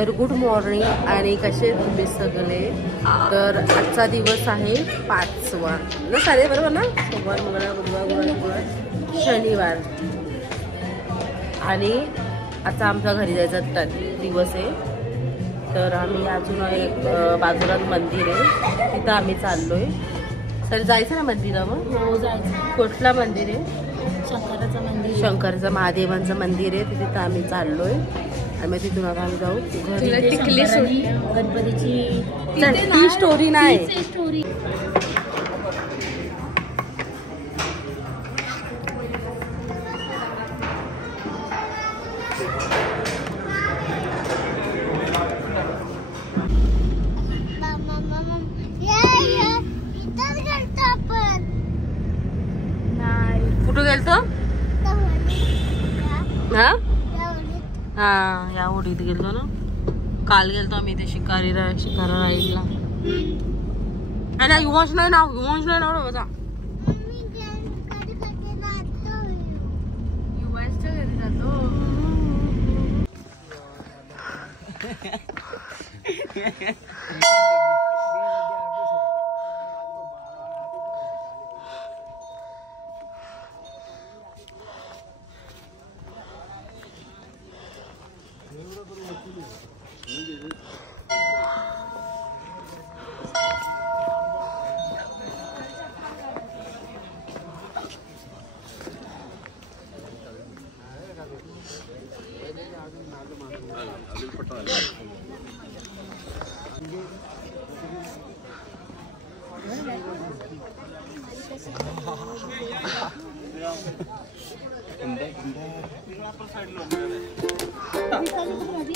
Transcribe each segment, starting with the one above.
तर good morning आणि कसे तुम्ही सगळे. तर आजचा दिवस आहे 5वा ना, सारे बरोबर ना, सोमवार मंगळवार बुधवार गुरुवार शनिवार. आणि आता आमच्या घरी जायचा दिवस आहे. तर आम्ही अजून एक बाजूला मंदिर आहे तिथं आम्ही चाललोय. सर जायचं ना मंदिरावर? हो जायचं. कुठलं मंदिर आहे? शंकराचं मंदिर. शंकरचं महादेवांचं मंदिर आहे तिथं आम्ही चाललोय. आणि मग तिथून आता आम्ही जाऊ घरी. गणपतीची ती स्टोरी नाही. स्टोरी कुठं गेलतो? हा हा, या ओढीत गेलतो ना. काल गेलतो आम्ही ते शिकारा राईडला. युवंश नाही ना, युवंश नाही ना बघा. युवंशच्या घरी जातो.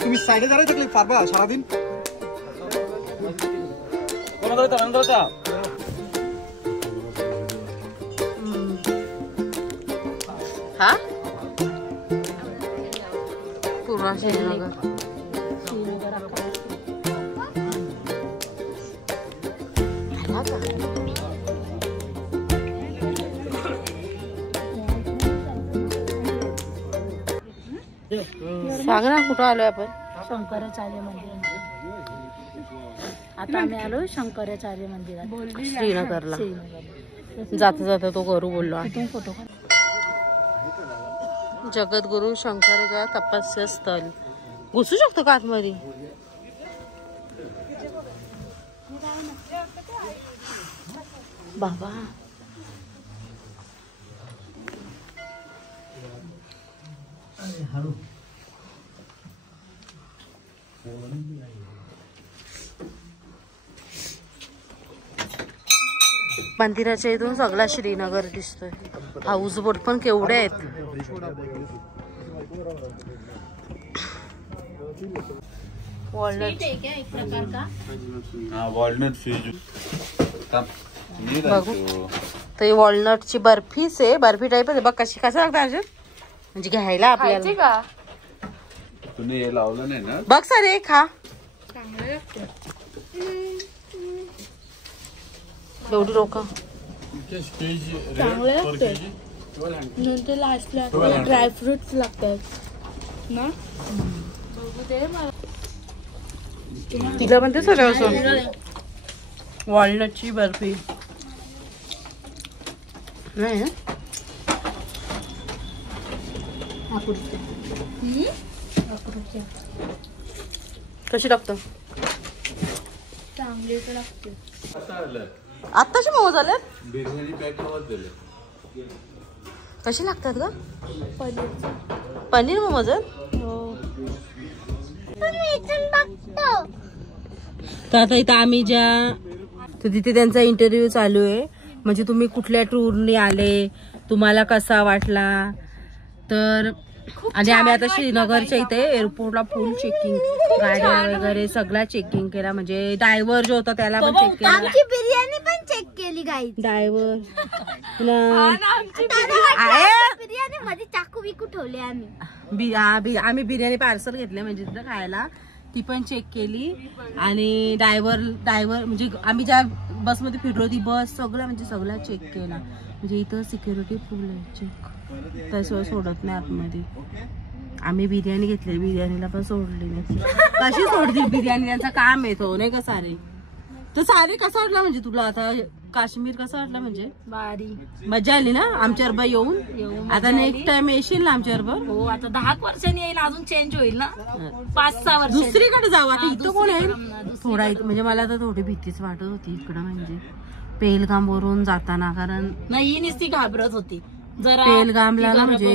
तुम्ही साइडे जरा तकलीफ फारबा सारादिन हा पूर्वा श्रीनगर. सांग ना कुठं आलोय आपण? शंकराचार्य मंदिर. आता आम्ही आलो शंकराचार्य मंदिरात श्रीनगरला. जाता जाता तो करू बोललो. फोटो जगद्गुरु शंकराच्या तपस्या स्थळ. घुसू शकतो का आतमध्ये? बाबा मंदिराच्या इथून सगळा श्रीनगर दिसतोय. हाऊस बोट पण केवढे आहेत. वॉलनट एक प्रकार का. हाँ वॉलनट फीज बघू तर वॉलनटची बर्फीच आहे. बर्फी टाईप आहे बघ. कशी कसं लागतं अर्जुन? म्हणजे घ्यायला आपल्याला का? तुम्ही हे लावलं नाही ना? बघ सर हे खा. एवढी लोक चांगले लागते. नंतर लास्टला ड्रायफ्रुट्स लागतात ना. तिला पण ते सगळं असं वॉलनटची बर्फी नाही ना. कशी लागतं? चांगले तर लागते. आत्ताशी मोमोज आले. बिर्याणी पॅक होत दिले. कशी लागतात का? पनीर पनीर मोमोज आहेत. तर आता इथं आम्ही ज्या तर तिथे त्यांचा इंटरव्ह्यू चालू आहे. म्हणजे तुम्ही कुठल्या टूरने आले, तुम्हाला कसा वाटला. तर आणि आम्ही आता श्रीनगरच्या इथे एअरपोर्टला फुल चेकिंग, गाड्या वगैरे सगळा चेकिंग केला. म्हणजे ड्रायव्हर जो होता त्याला पण चेक केला. आमची बिर्याणी पण चेक केली गाईज. ड्रायव्हर बिर्याणी मध्ये चाकू बिकू ठेवले आम्ही. आम्ही बिर्याणी पार्सल घेतले म्हणजे तिथं खायला. ती पण चेक केली. आणि ड्रायव्हर म्हणजे आम्ही ज्या बसमध्ये फिरलो ती बस सगळं म्हणजे सगळं चेक केला. म्हणजे इथं सिक्युरिटी फुल आहे चेक. त्याशिवाय सोडत नाही आतमध्ये. आम्ही बिर्याणी घेतली, बिर्याणीला पण सोडली नाही. कशी सोडतील बिर्याणी, त्यांचा काम येतो नाही का सारे. तर सारे कसा वाटला म्हणजे तुला आता काश्मीर कसा वाटला म्हणजे? भारी मजा आली ना आमच्या बरोबर येऊन? आता नेक्स्ट टाइम येशील ना आमच्या बरोबर? हो, आता 10 वर्षांनी येईल, अजून चेंज होईल ना, 5-6 वर्ष दुसरीकडे जाऊ. आता इथं कोण आहे थोडा, म्हणजे मला तर थोडी भीतीच वाटत होती इकडं, म्हणजे पेहलगाम वरून जाताना. कारण नाही, नुसती घाबरत होती जरा पेहलगामला ना, म्हणजे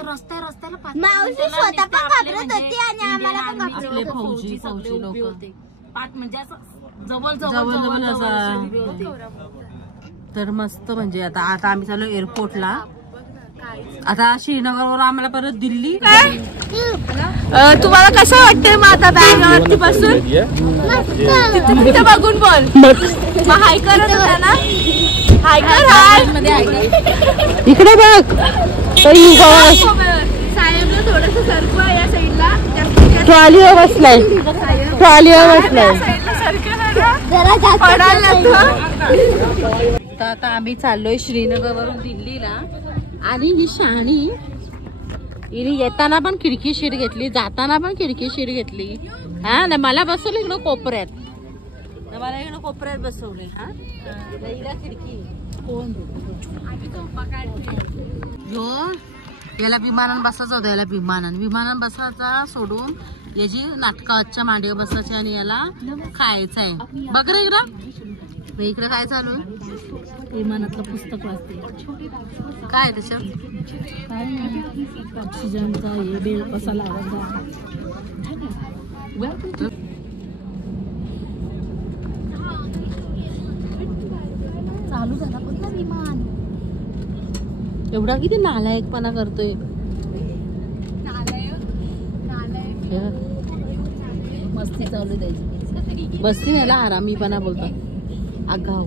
रस्त्याला मावशी स्वतः पण घाबरत होती आणि आम्हाला पण घाबरत आपले होती. फौजी लोक पाठ म्हणजे असं जवळ असा. तर मस्त म्हणजे आता आम्ही चाललो एअरपोर्टला. आता श्रीनगरवर आम्हाला परत दिल्ली. तुम्हाला कसं वाटतंय मग आता बँगवरती बसून? तिथे बघून बोल. मग हाय करत होता ना? हाय कर, हाय. इकडे बघ. साहेबला थोडस सरकवा या साईडला. ट्रॉलीवर बसलाय, ट्रॉलीवर बसलाय. तर आता आम्ही चाललोय श्रीनगर वरून दिल्लीला. आणि ही शहाणी हिने येताना पण खिडकी शीट घेतली, जाताना पण खिडकी शीट घेतली. हा ना, मला बसवलं इकडं कोपऱ्यात, मला इकडं कोपऱ्यात बसवले. हा हिला खिडकी कोण याला विमानानं बसायचं होतं. याला विमानानं बसायचा सोडून याची नाटकाच्या मांडीवर बसायची आणि याला खायचं आहे. बघ रे इकडं काय चालू आहे? विमानातलं पुस्तक वाचते. काय त्याच्यात? काय नाही, ऑक्सिजनचा हे बेल कसा लावायचा. चालू झाला पण ना विमान. एवढा किती नालायकपणा करतोय. मस्ती चालू द्यायची. बसती नाही आरामीपणा बोलतात. आगाव.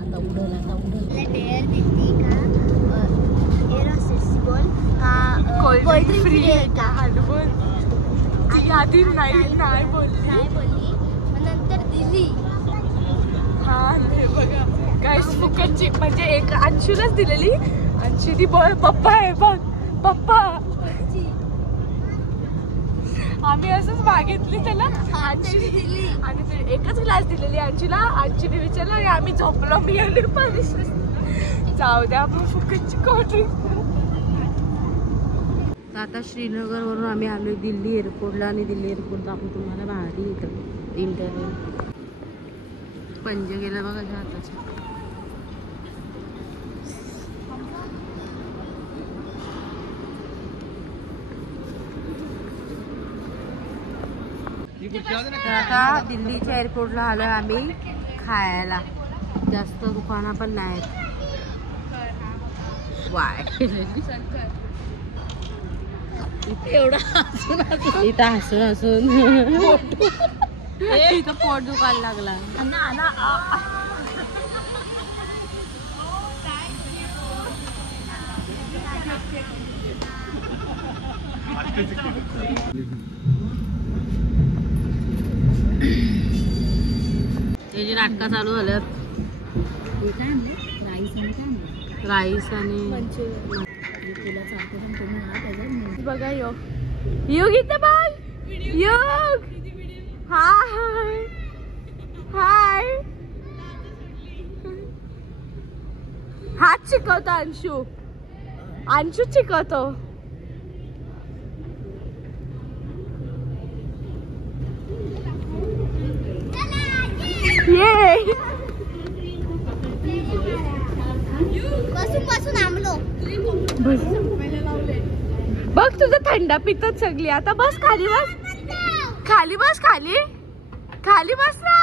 आता उडल डेअर दिल्ली का एअर असेसिबल का कोल्ड ड्रिंक फ्री आहे का? ती आधी नाही बोलली, नंतर दिली. हा हे बघा काय फुकटची, म्हणजे एक अंशूलाच दिलेली. अंशू बोल पप्पा आहे बघ, पप्पा. आम्ही असंच मागितली त्याला अंशूने, आणि ते एकच ग्लास दिलेली अंशूला. अंशूने विचारलं, आम्ही झोपलो, मी आणि परमेश्वर. जाऊ द्या आपण फुकटची कोल्ड्रिंक. आता श्रीनगर वरून आम्ही आलोय दिल्ली एअरपोर्टला. आणि दिल्ली एअरपोर्ट दाखवू तुम्हाला भारी इथं इंटरव्ह्यू. पंजे गेला बघा हाताचे. तर आता दिल्लीच्या एअरपोर्टला आलोय आम्ही खायला. जास्त दुकानं पण नाहीत. वाय एवढा इथं हसून इथं पोट दुखायला लागला. त्याची नाटकं चालू झाल्यात. राईस आणि बघा योग इथं बघ. योग हाय हाय. हात शिकवतो अंशू, अंशू शिकवतो. ये बसून आमलो. बघ तुझं थंडा पितात सगळी. आता बस खाली, बस खाली, बस खाली, खाली बस ना.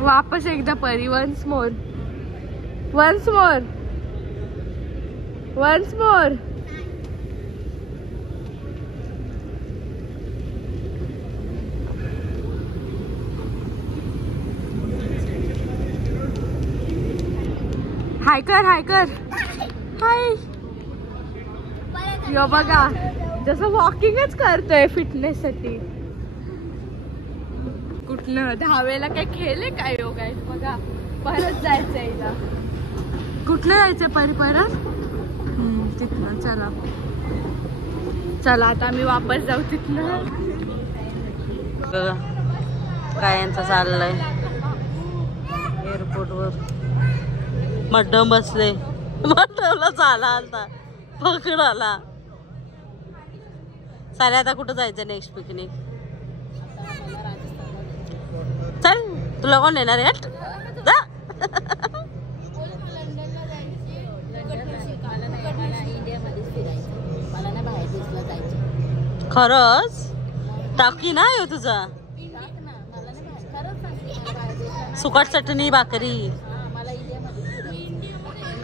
वापस एकदा परी. Once more, once more, once more. हाय कर, हाय कर, हाय. यो बघा जसं वॉकिंगच करतोय फिटनेस साठी. कुठलं धावेला काय खेळले काय योग आहे बघा. परत जायचं हिला. कुठलं जायचं परत तिथनं. चला चला आता आम्ही वापस जाऊ तिथनं. बघा काय यांचं चाललंय एअरपोर्ट वर. मड्डम बसले. मड्डमला चाला आलता पकडाला. सारे आता कुठं जायचं नेक्स्ट पिकनिक. चल तुला कोण येणार आहे जा. खरंच टाकी ना येऊ तुझा. सुकट चटणी भाकरी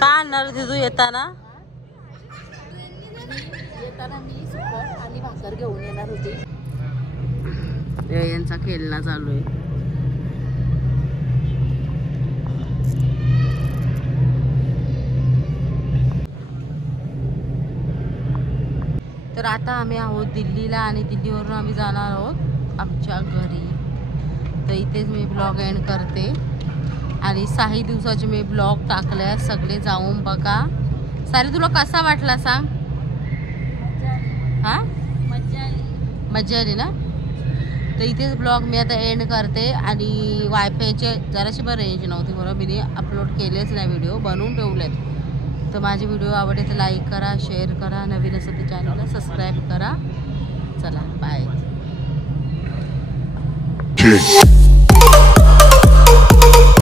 का आणणार तिथू येताना. मी सुकट आणि भाकर घेऊन येणार होती. यांचा खेळणं चालू आहे. तर आता आम्ही आहोत दिल्लीला आणि दिल्लीवरून आम्ही जाणार आहोत आमच्या घरी. तर इथेच मी ब्लॉग एंड करते आणि 6 दिवसाचे मी ब्लॉग टाकले. सगळे जाऊन बघा. सारे तुला कसा वाटला सांग. हा मज्जा आली ना. तर इथेच ब्लॉग मी आता एंड करते आणि वायफायचे जराशी बरं रेंज नव्हती बरोबर. मी अपलोड केलेच नाही व्हिडिओ बनवून ठेवलेत. तर माझे व्हिडिओ आवडले तर लाईक करा शेअर करा. नवीन असेल तर चॅनलला सबस्क्राईब करा. चला बाय.